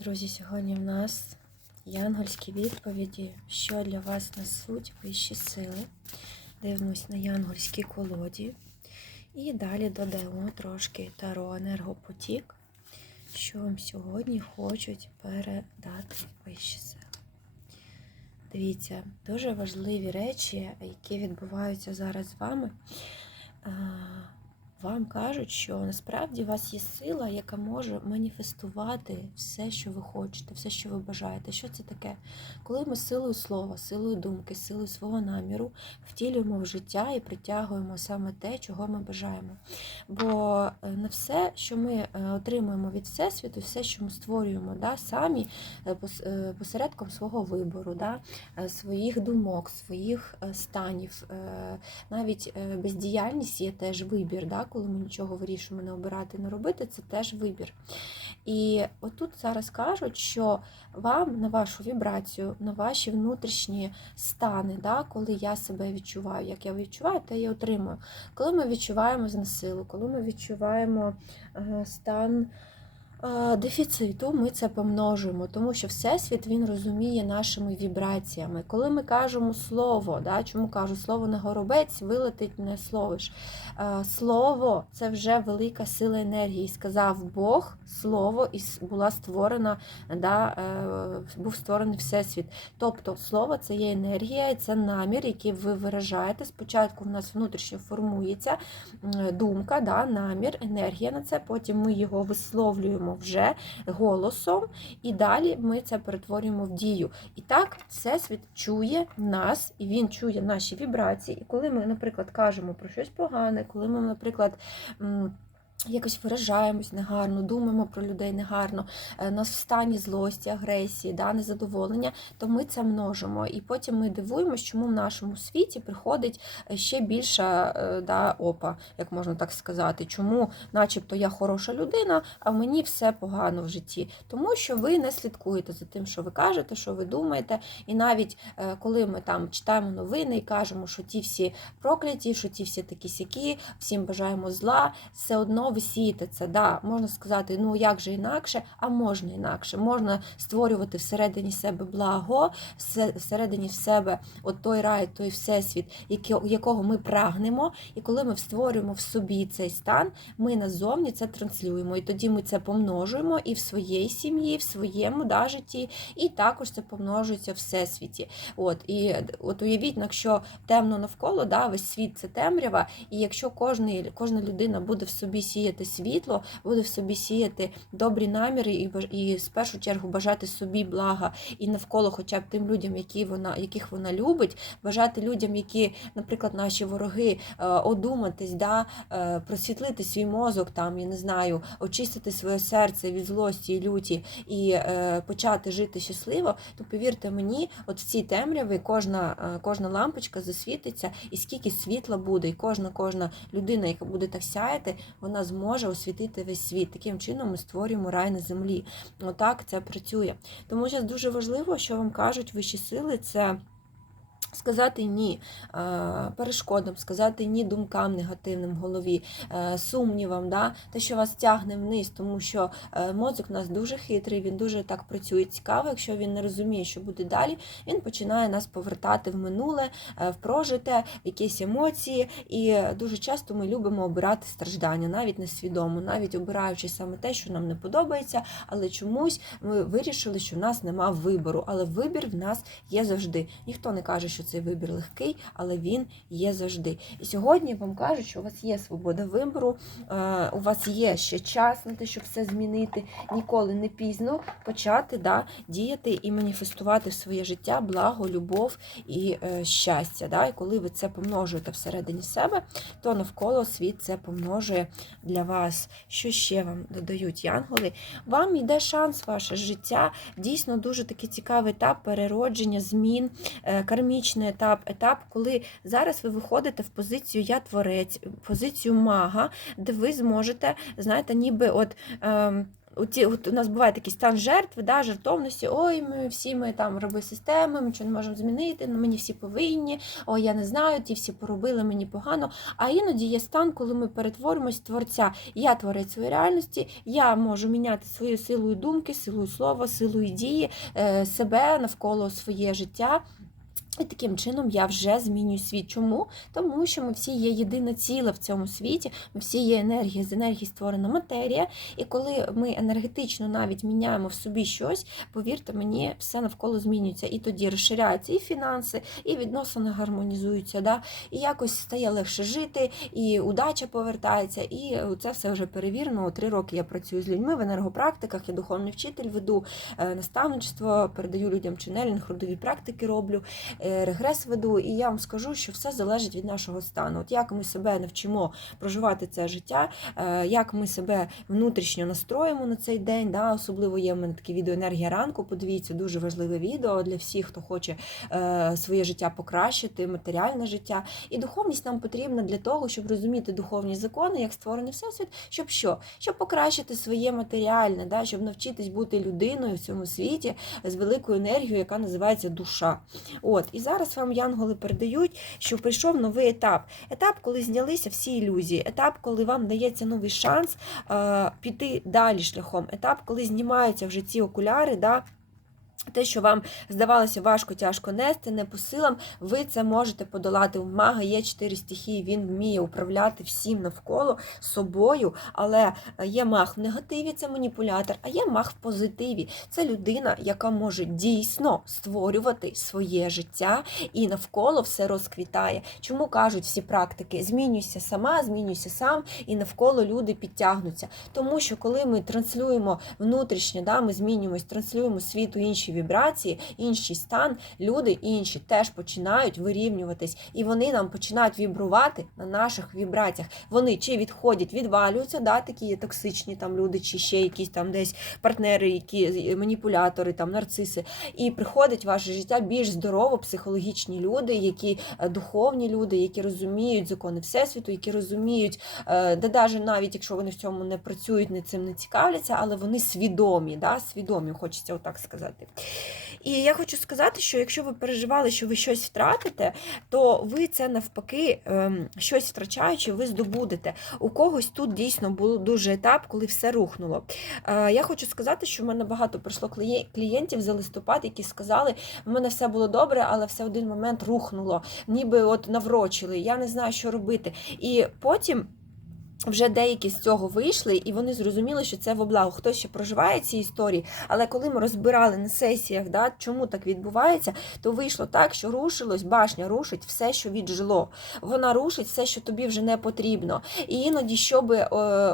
Друзі, сьогодні в нас янгольські відповіді, що для вас несуть вищі сили. Дивимось на янгольські колоді. І далі додаємо трошки таро енергопотік, що вам сьогодні хочуть передати вищі сили. Дивіться, дуже важливі речі, які відбуваються зараз з вами. Вам кажуть, що насправді у вас є сила, яка може маніфестувати все, що ви хочете, все, що ви бажаєте. Що це таке? Коли ми силою слова, силою думки, силою свого наміру втілюємо в життя і притягуємо саме те, чого ми бажаємо. Бо е, не все, що ми е, отримуємо від Всесвіту, все, що ми створюємо да, самі е, пос- посередком свого вибору, да, своїх думок, своїх станів. Навіть бездіяльність є теж вибір, да, коли ми нічого вирішуємо не обирати, не робити, це теж вибір. І отут зараз кажуть, що вам на вашу вібрацію, на ваші внутрішні стани, да, коли я себе відчуваю, як я відчуваю, те я отримую. Коли ми відчуваємо знесилу, коли ми відчуваємо е, стан дефіциту, ми це помножуємо, тому що Всесвіт він розуміє нашими вібраціями. Коли ми кажемо слово, да, чому кажу, слово на горобець вилетить не словиш. Е, Слово це вже велика сила енергії. Сказав Бог, слово і була створена, да, е, був створений всесвіт. Тобто слово це є енергія, і це намір, який ви виражаєте. Спочатку в нас внутрішньо формується думка, да, намір, енергія на це. Потім ми його висловлюємо вже голосом, і далі ми це перетворюємо в дію. І так всесвіт чує нас, і він чує наші вібрації. І коли ми, наприклад, кажемо про щось погане, коли ми, наприклад, Якось виражаємось негарно, думаємо про людей негарно, е, нас в стані злості, агресії, да, незадоволення, то ми це множимо. І потім ми дивуємося, чому в нашому світі приходить е, ще більша е, да, опа, як можна так сказати. Чому, начебто, я хороша людина, а мені все погано в житті. Тому що ви не слідкуєте за тим, що ви кажете, що ви думаєте. І навіть коли ми там читаємо новини і кажемо, що ті всі прокляті, що ті всі такі сякі, всім бажаємо зла, все одно ви сієте це. Да, можна сказати, ну як же інакше, а можна інакше. Можна створювати всередині себе благо, всередині в себе от той рай, той всесвіт, якого ми прагнемо. І коли ми створюємо в собі цей стан, ми назовні це транслюємо. І тоді ми це помножуємо і в своїй сім'ї, в своєму да, житті, і також це помножується в всесвіті. От і от уявіть, якщо темно навколо, да, весь світ це темрява, і якщо кожний, кожна людина буде в собі сіяти світло, буде в собі сіяти добрі наміри і, і в першу чергу бажати собі блага і навколо, хоча б тим людям, які вона, яких вона любить, бажати людям, які, наприклад, наші вороги, е, одуматись, да, е, просвітлити свій мозок, там, я не знаю, очистити своє серце від злості і люті і е, почати жити щасливо, то повірте мені, от в цій темряві кожна, кожна лампочка засвітиться, і скільки світла буде, і кожна кожна людина, яка буде так сяяти, вона зможе освітити весь світ. Таким чином ми створюємо рай на землі. Отак це працює. Тому зараз дуже важливо, що вам кажуть вищі сили, це. Сказати ні е, перешкодам, сказати ні думкам негативним в голові, е, сумнівам, да? те, що вас тягне вниз, тому що е, мозок у нас дуже хитрий, він дуже так працює цікаво. Якщо він не розуміє, що буде далі, він починає нас повертати в минуле, в прожите, в якісь емоції. І дуже часто ми любимо обирати страждання, навіть несвідомо, навіть обираючи саме те, що нам не подобається, але чомусь ми вирішили, що в нас нема вибору. Але вибір в нас є завжди. Ніхто не каже, що цей вибір легкий, але він є завжди. І сьогодні вам кажуть, що у вас є свобода вибору, е, у вас є ще час на те, щоб все змінити. Ніколи не пізно почати да, діяти і маніфестувати в своє життя благо, любов і е, щастя. Да? І коли ви це помножуєте всередині себе, то навколо світ це помножує для вас. Що ще вам додають янголи? Вам йде шанс ваше життя. Дійсно дуже такий цікавий етап переродження, змін, е, кармічний етап, етап, коли зараз ви виходите в позицію я творець, позицію мага, де ви зможете, знаєте, ніби от. ем, оці, от у нас буває такий стан жертви, да, жертовності. Ой, ми всі ми там роби системи, ми нічого не можемо змінити, ну, мені всі повинні, ой, я не знаю, ті всі поробили мені погано. А іноді є стан, коли ми перетворимось творця. Я творець своєї реальності, я можу міняти своєю силою думки, силою слова, силою дії, е, себе навколо своє життя. І таким чином я вже змінюю світ. Чому? Тому що ми всі є єдине ціле в цьому світі, ми всі є енергія, з енергії створена матерія. І коли ми енергетично навіть міняємо в собі щось, повірте мені, все навколо змінюється. І тоді розширяються і фінанси, і відносини гармонізуються. Да? І якось стає легше жити, і удача повертається. І це все вже перевірено. Три роки я працюю з людьми в енергопрактиках, я духовний вчитель веду е, наставничество, передаю людям ченелінг, родові практики роблю. Е, Регрес веду, і я вам скажу, що все залежить від нашого стану. От як ми себе навчимо проживати це життя, е, як ми себе внутрішньо настроїмо на цей день. Да? Особливо є в мене таке відео енергія ранку. Подивіться, дуже важливе відео для всіх, хто хоче е, своє життя покращити, матеріальне життя. І духовність нам потрібна для того, щоб розуміти духовні закони, як створений всесвіт, щоб що? Щоб покращити своє матеріальне, да? щоб навчитись бути людиною в цьому світі з великою енергією, яка називається душа. От і зараз вам янголи передають, що прийшов новий етап. Етап, коли знялися всі ілюзії, етап, коли вам дається новий шанс е, піти далі шляхом, етап, коли знімаються вже ці окуляри. Да, те, що вам здавалося важко, тяжко нести, не по силам, ви це можете подолати. У мага є чотири стихії, він вміє управляти всім навколо собою, але є маг в негативі, це маніпулятор, а є маг в позитиві. Це людина, яка може дійсно створювати своє життя і навколо все розквітає. Чому кажуть всі практики? Змінюйся сама, змінюйся сам, і навколо люди підтягнуться. Тому що коли ми транслюємо внутрішнє, да, ми змінюємось, транслюємо світу інші вібрації, інший стан, люди інші теж починають вирівнюватись, і вони нам починають вібрувати на наших вібраціях. Вони чи відходять, відвалюються, да, такі є токсичні там люди, чи ще якісь там десь партнери, які маніпулятори, там нарциси. І приходить в ваше життя більш здорово, психологічні люди, які е, духовні люди, які розуміють закони всесвіту, які розуміють, е, де навіть навіть якщо вони в цьому не працюють, не цим не цікавляться, але вони свідомі, да, свідомі, хочеться отак сказати. І я хочу сказати, що якщо ви переживали, що ви щось втратите, то ви це навпаки ем, щось втрачаючи, ви здобудете. У когось тут дійсно був дуже етап, коли все рухнуло. Е, Я хочу сказати, що в мене багато прийшло клієнтів за листопад, які сказали, в мене все було добре, але все один момент рухнуло, ніби от наврочили. Я не знаю, що робити. І потім. Вже деякі з цього вийшли, і вони зрозуміли, що це в облагу. Хтось ще проживає ці історії, але коли ми розбирали на сесіях, да, чому так відбувається, то вийшло так, що рушилось, башня рушить все, що віджило. Вона рушить все, що тобі вже не потрібно. І іноді, щоб е,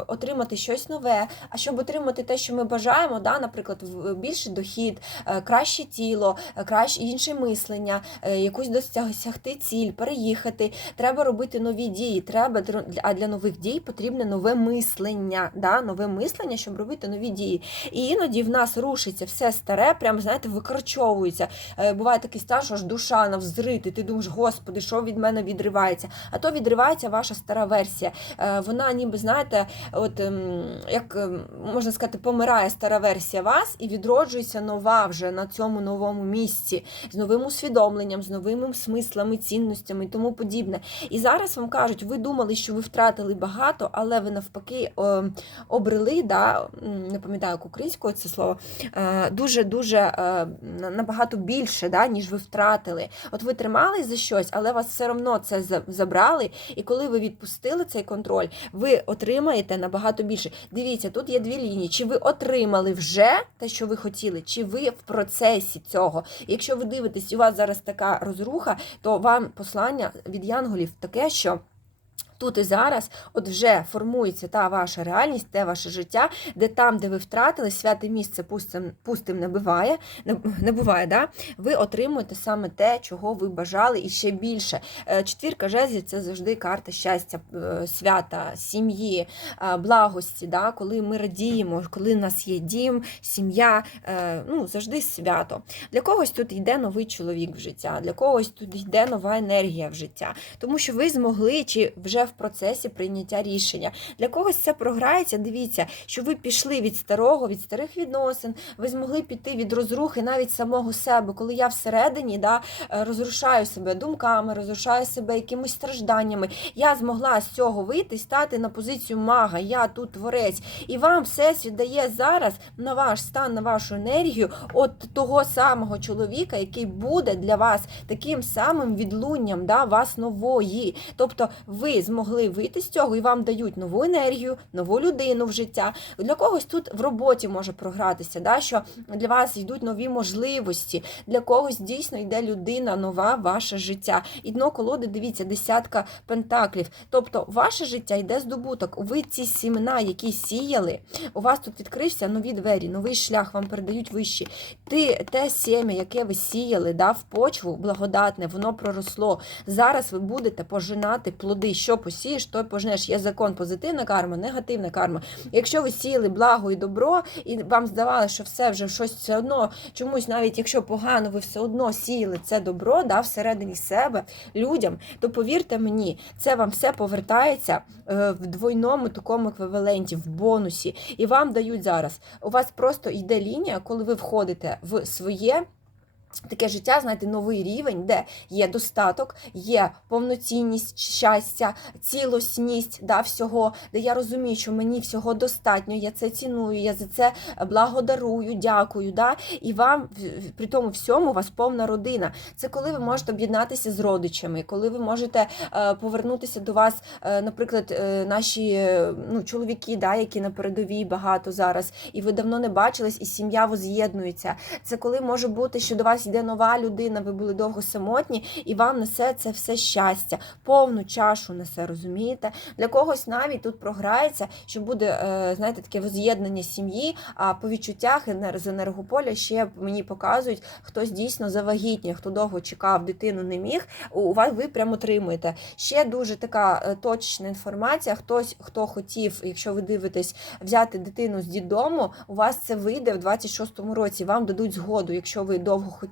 отримати щось нове, а щоб отримати те, що ми бажаємо, да, наприклад, в- більший дохід, е, краще тіло, е, краще інше мислення, е, якусь досягти ціль, переїхати, треба робити нові дії. Треба а для нових дій потрібне нове мислення. Да? Нове мислення, щоб робити нові дії. І іноді в нас рушиться все старе, прям знаєте, викорчовується. Е, Буває такий стан, що аж душа навзрити. Ти думаєш, господи, що від мене відривається? А то відривається ваша стара версія. Е, Вона, ніби знаєте, от ем, як ем, можна сказати, помирає стара версія вас і відроджується нова вже на цьому новому місці з новим усвідомленням, з новими смислами, цінностями і тому подібне. І зараз вам кажуть, ви думали, що ви втратили багато, але ви навпаки обрели, да, не пам'ятаю як українською це слово, дуже-дуже е, набагато більше, да, ніж ви втратили. От ви тримались за щось, але вас все одно це забрали. І коли ви відпустили цей контроль, ви отримаєте набагато більше. Дивіться, тут є дві лінії. Чи ви отримали вже те, що ви хотіли, чи ви в процесі цього? Якщо ви дивитесь, у вас зараз така розруха, то вам послання від янголів таке, що. Тут і зараз от вже формується та ваша реальність, те ваше життя, де там, де ви втратили, святе місце пустим, пустим не буває, не, не буває, да? ви отримуєте саме те, чого ви бажали, і ще більше. Е, Четвірка жезлів це завжди карта щастя, е, свята, сім'ї, е, благості, да? коли ми радіємо, коли в нас є дім, сім'я, ну, завжди свято. Для когось тут йде новий чоловік в життя, для когось тут йде нова енергія в життя, тому що ви змогли чи вже в процесі прийняття рішення. Для когось це програється. Дивіться, що ви пішли від старого, від старих відносин, ви змогли піти від розрухи навіть самого себе, коли я всередині да, е, розрушаю себе думками, розрушаю себе якимись стражданнями. Я змогла з цього вийти, стати на позицію мага. Я тут творець. І вам всесвіт дає зараз на ваш стан, на вашу енергію от того самого чоловіка, який буде для вас таким самим відлунням да, вас нової. Тобто ви змогли вийти з цього і вам дають нову енергію, нову людину в життя. Для когось тут в роботі може програтися, да, що для вас йдуть нові можливості. Для когось дійсно йде людина нова ваше життя. І дно колоди, дивіться, десятка пентаклів. Тобто, ваше життя йде здобуток. Ви ці сімена, які сіяли, у вас тут відкрився нові двері, новий шлях, вам передають вищі. Ти те сім'я, яке ви сіяли, да, в почву благодатне, воно проросло. Зараз ви будете пожинати плоди. Що посієш, то пожнеш. Є закон позитивна карма, негативна карма. Якщо ви сіяли благо і добро, і вам здавалося, що все вже щось все одно, чомусь, навіть якщо погано, ви все одно сіяли це добро да, всередині себе людям, то повірте мені, це вам все повертається е, в двойному такому еквіваленті, в бонусі. І вам дають зараз. У вас просто йде лінія, коли ви входите в своє. Таке життя, знаєте, новий рівень, де є достаток, є повноцінність, щастя, цілісність да, всього, де я розумію, що мені всього достатньо, я це ціную, я за це благодарую, дякую. Да? І вам при тому всьому у вас повна родина. Це коли ви можете об'єднатися з родичами, коли ви можете е, повернутися до вас, е, наприклад, е, наші ну, чоловіки, да, які на передовій багато зараз, і ви давно не бачились, і сім'я воз'єднується. Це коли може бути, що до вас йде нова людина, ви були довго самотні, і вам несе це все щастя, повну чашу несе, розумієте? Для когось навіть тут програється, що буде, е, знаєте, таке воз'єднання сім'ї, а по відчуттях з енергополя ще мені показують, хтось дійсно завагітнює, хто довго чекав, дитину не міг, у вас ви прямо отримуєте. Ще дуже така е, точечна інформація. Хтось, хто хотів, якщо ви дивитесь, взяти дитину з дідому, у вас це вийде в 26-му році. Вам дадуть згоду. Якщо ви довго хотіли,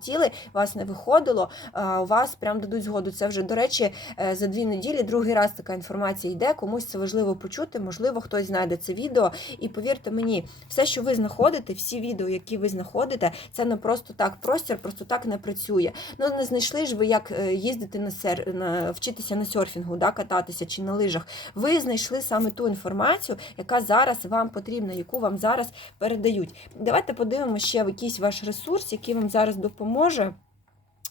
у вас не виходило, у вас прям дадуть згоду. Це вже, до речі, е, за дві неділі другий раз така інформація йде. Комусь це важливо почути. Можливо, хтось знайде це відео. І повірте мені, все, що ви знаходите, всі відео, які ви знаходите, це не просто так. Простір просто так не працює. Ну не знайшли ж ви, як е, їздити на сер на вчитися на серфінгу, да, кататися чи на лижах. Ви знайшли саме ту інформацію, яка зараз вам потрібна, яку вам зараз передають. Давайте подивимося ще в якийсь ваш ресурс, який вам зараз допоможе.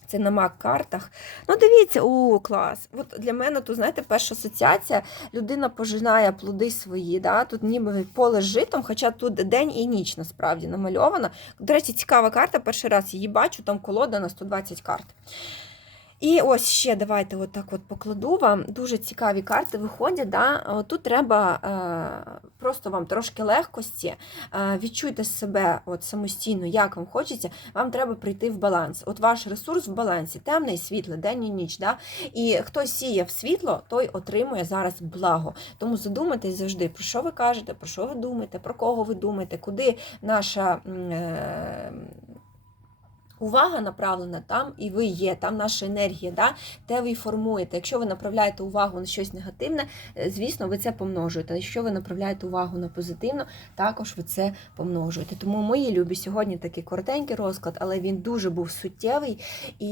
Це на мак-картах. Ну, дивіться, о, клас. От для мене тут, знаєте, перша асоціація, людина пожинає плоди свої. Да? Тут ніби поле з житом, хоча тут день і ніч насправді намальована. До речі, цікава карта, перший раз її бачу, там колода на 120 карт. І ось ще давайте от так от покладу вам. Дуже цікаві карти виходять. Да? Тут треба е, просто вам трошки легкості. Е, відчуйте себе от самостійно, як вам хочеться. Вам треба прийти в баланс. От ваш ресурс в балансі, темне і світле, день і ніч. Да? І хто сіє в світло, той отримує зараз благо. Тому задумайтесь завжди, про що ви кажете, про що ви думаєте, про кого ви думаєте, куди наша. Увага направлена там, і ви є, там наша енергія, да? те ви формуєте. Якщо ви направляєте увагу на щось негативне, е, звісно, ви це помножуєте. Якщо ви направляєте увагу на позитивне, також ви це помножуєте. Тому, мої любі, сьогодні такий коротенький розклад, але він дуже був суттєвий. І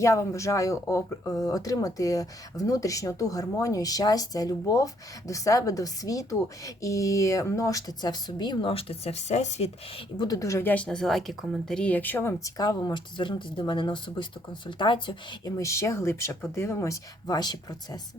я вам бажаю е, отримати внутрішню ту гармонію, щастя, любов до себе, до світу. І множте це в собі, множте це всесвіт. І буду дуже вдячна за лайки, коментарі. Якщо вам цікаво, можете звернутися до мене на особисту консультацію, і ми ще глибше подивимось ваші процеси.